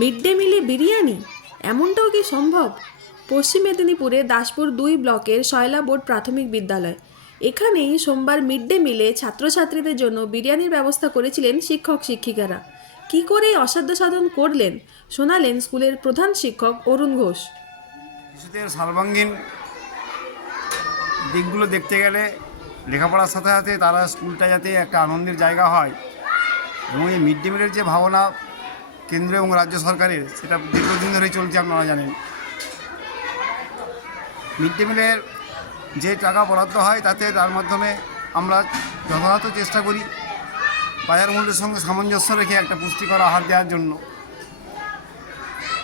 Mid day মিলে বিরিয়ানি, এমনটাও কি সম্ভব? পশ্চিম মেদিনীপুরে দাসপুর 2 ব্লকের শয়লা বোর্ড প্রাথমিক বিদ্যালয়, এখানেই সোমবার মিড ডে মিলে ছাত্রছাত্রীদের জন্য বিরিয়ানির ব্যবস্থা করেছিলেন শিক্ষক শিক্ষিকারা। কি করে এই অসাধ্য সাধন করলেন শোনালেন স্কুলের প্রধান শিক্ষক অরুণ ঘোষ। শিশুদের সর্বাঙ্গীন দিকগুলো দেখতে গেলে লেখাপড়ার সাথে সাথে তারা স্কুলটা যাতে একটা আনন্দের জায়গা হয় এবং এই মিড ডে মিলের যে ভাবনা কেন্দ্র এবং রাজ্য সরকারের, সেটা দীর্ঘদিন ধরেই চলছে। আপনারা জানেন, মিড ডে মিলের যে টাকা বরাদ্দ হয় তাতে তার মাধ্যমে আমরা যথাযথ চেষ্টা করি বাজার মূল্যের সঙ্গে সামঞ্জস্য রেখে একটা পুষ্টিকর আহার দেওয়ার জন্য।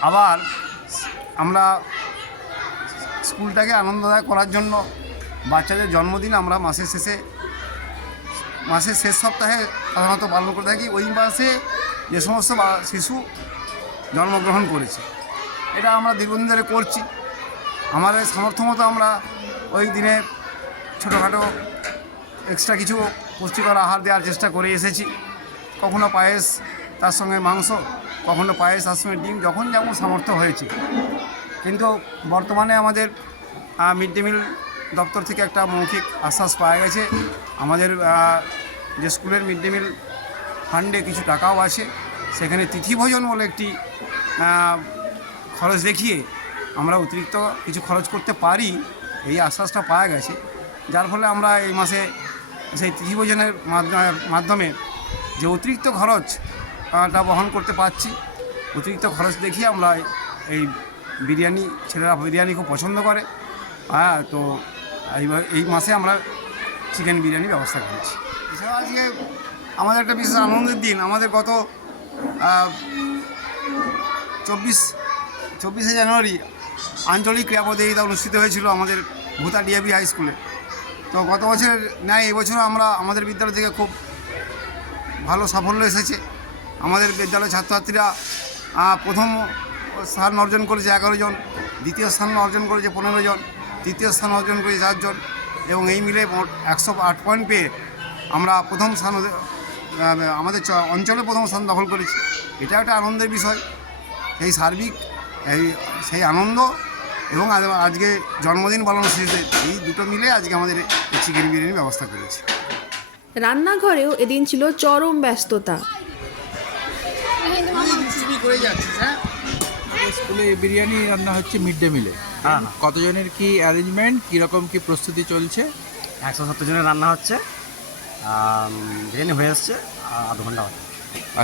আবার আমরা স্কুলটাকে আনন্দদায়ক করার জন্য বাচ্চাদের জন্মদিন আমরা মাসের শেষ সপ্তাহে সাধারণত পালন করে থাকি। ওই মাসে যে সমস্ত শিশু জন্মগ্রহণ করেছে, এটা আমরা দীর্ঘদিন ধরে করছি। আমাদের সামর্থ্য মতো আমরা ওই দিনে ছোটোখাটো এক্সট্রা কিছু পুষ্টিকর আহার দেওয়ার চেষ্টা করে এসেছি। কখনো পায়েস তার সঙ্গে মাংস, কখনো পায়েস তার সঙ্গে ডিম, যখন যেমন সামর্থ্য হয়েছে। কিন্তু বর্তমানে আমাদের মিড ডে মিল দপ্তর থেকে একটা মৌখিক আশ্বাস পাওয়া গেছে। আমাদের যে স্কুলের মিড ডে মিল ফান্ডে কিছু টাকাও আছে, সেখানে তিথি ভোজন বলে একটি খরচ দেখিয়ে আমরা অতিরিক্ত কিছু খরচ করতে পারি, এই আশ্বাসটা পাওয়া গেছে। যার ফলে আমরা এই মাসে সেই তিথি ভোজনের মাধ্যমে যে অতিরিক্ত খরচটা বহন করতে পারছি, অতিরিক্ত খরচ দেখিয়ে আমরা এই বিরিয়ানি, ছেলেরা বিরিয়ানি খুব পছন্দ করে। তো এই মাসে আমরা চিকেন বিরিয়ানি ব্যবস্থা করেছি। এছাড়া আজকে আমাদের একটা বিশেষ আনন্দের দিন। আমাদের গত 24শে জানুয়ারি আঞ্চলিক ক্রীড়া প্রতিযোগিতা অনুষ্ঠিত হয়েছিল আমাদের ভূতা ডিএভি হাই স্কুলে। তো গত বছরের ন্যায় এবছরও আমাদের বিদ্যালয় থেকে খুব ভালো সাফল্য এসেছে। আমাদের বিদ্যালয়ের ছাত্রছাত্রীরা প্রথম স্থান অর্জন করেছে 11 জন, দ্বিতীয় স্থান অর্জন করেছে 15 জন, তৃতীয় স্থান অর্জন করেছে 4 জন, এবং এই মিলে 108 পয়েন্ট পেয়ে আমরা প্রথম স্থান, আমাদের অঞ্চলে প্রথম স্থান দখল করেছি। এটা একটা আনন্দের বিষয়। সেই সার্বিক সেই আনন্দ এবং আজকে জন্মদিন পালন শেষে এই দুটো মিলে আজকে আমাদের চিকেন বিরিয়ানির ব্যবস্থা করেছি। রান্নাঘরেও এদিন ছিল চরম ব্যস্ততা। স্কুলে বিরিয়ানি রান্না হচ্ছে মিড ডে মিলে। কতজনের কি অ্যারেঞ্জমেন্ট, কীরকম কি প্রস্তুতি চলছে? 170 জনের রান্না হচ্ছে, বিরিয়ানি হয়ে আসছে আধ ঘন্টা হয়।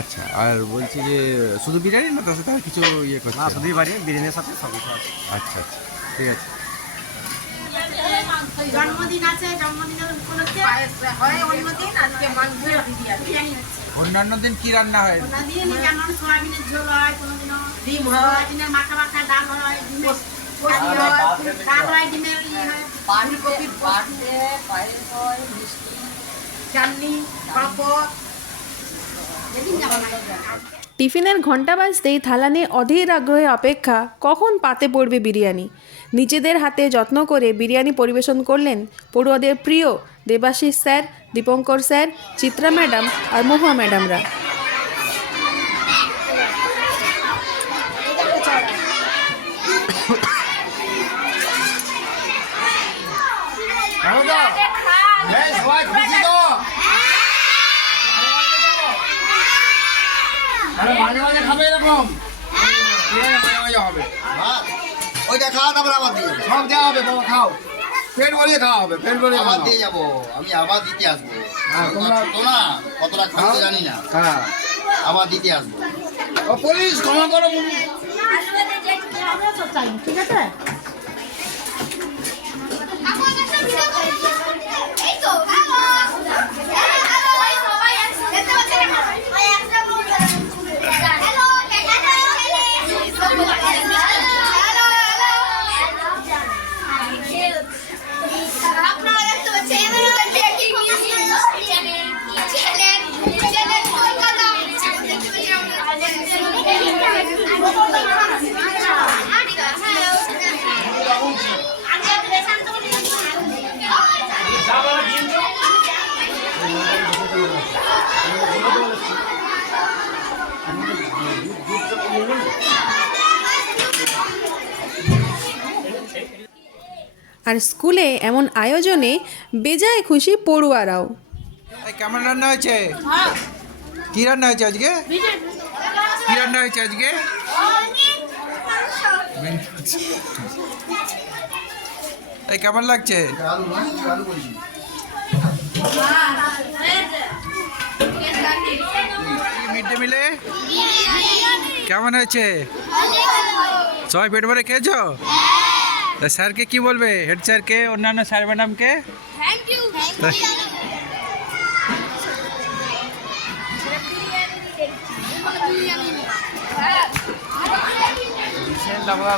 আচ্ছা, আর বলছি যে শুধু বিরিয়ানি না, তার সাথে আর কিছু করছে? না, শুধুই বিরিয়ানির সাথে সব কিছু আছে। আচ্ছা, ঠিক আছে। জন্মদিন আছে, জন্মদিনের উপলক্ষে হয় অন্যদিন, আজকে মাংসের বিরিয়ানি হচ্ছে। অন্যান্য দিন কি রান্না হয়? অন্যদিন যেমন সোয়াবিনের ঝোল হয়, কোনোদিনও ডিম হয়, সোয়াবিনের মাখা মাখা ডাল হয়, ডিমের ডাল হয়, ডিমের ফুলকপির পায়েস হয়, মিষ্টি, চাটনি, পাঁপড়। টিফিনের ঘণ্টা বাজতেই থালা নিয়ে অধীর আগ্রহে অপেক্ষা কখন পাতে পড়বে বিরিয়ানি। নিজেদের হাতে যত্ন করে বিরিয়ানি পরিবেশন করলেন পড়ুয়াদের প্রিয় Debashis sir, Dipankar sir, Chitra madam আর মহুয়া ম্যাডামরা। মাঝে মাঝে খাবে এরকম, মাঝে মাঝে হবে। ওইটা খাওয়া, তারপর আবার দিয়ে যাবো। সব দেওয়া হবে, বাবা খাও, পেট ভরিয়ে খাওয়া হবে, পেট ভরিয়ে আবার দিয়ে যাবো, আমি আবার দিতে আসবো। তোমরা ছোট না, কতটা খাওয়া জানি না, হ্যাঁ আবার দিতে আসবো। ও পুলিশ ক্ষমা করো। ঠিক আছে। আর স্কুলে এমন আয়োজনে বেজায় খুশি পড়ুয়ারাও। এই কেমন রান্না হয়েছে? কি রান্না হয়েছে আজকে? কি রান্না হয়েছে আজকে? এই কেমন লাগছে? মিড ডে মিলে কেমন হয়েছে? সবাই পেট ভরে খেয়েছো? তা স্যারকে কি বলবে, হেড স্যারকে, অন্যান্য স্যার ম্যাডামকে? আমরা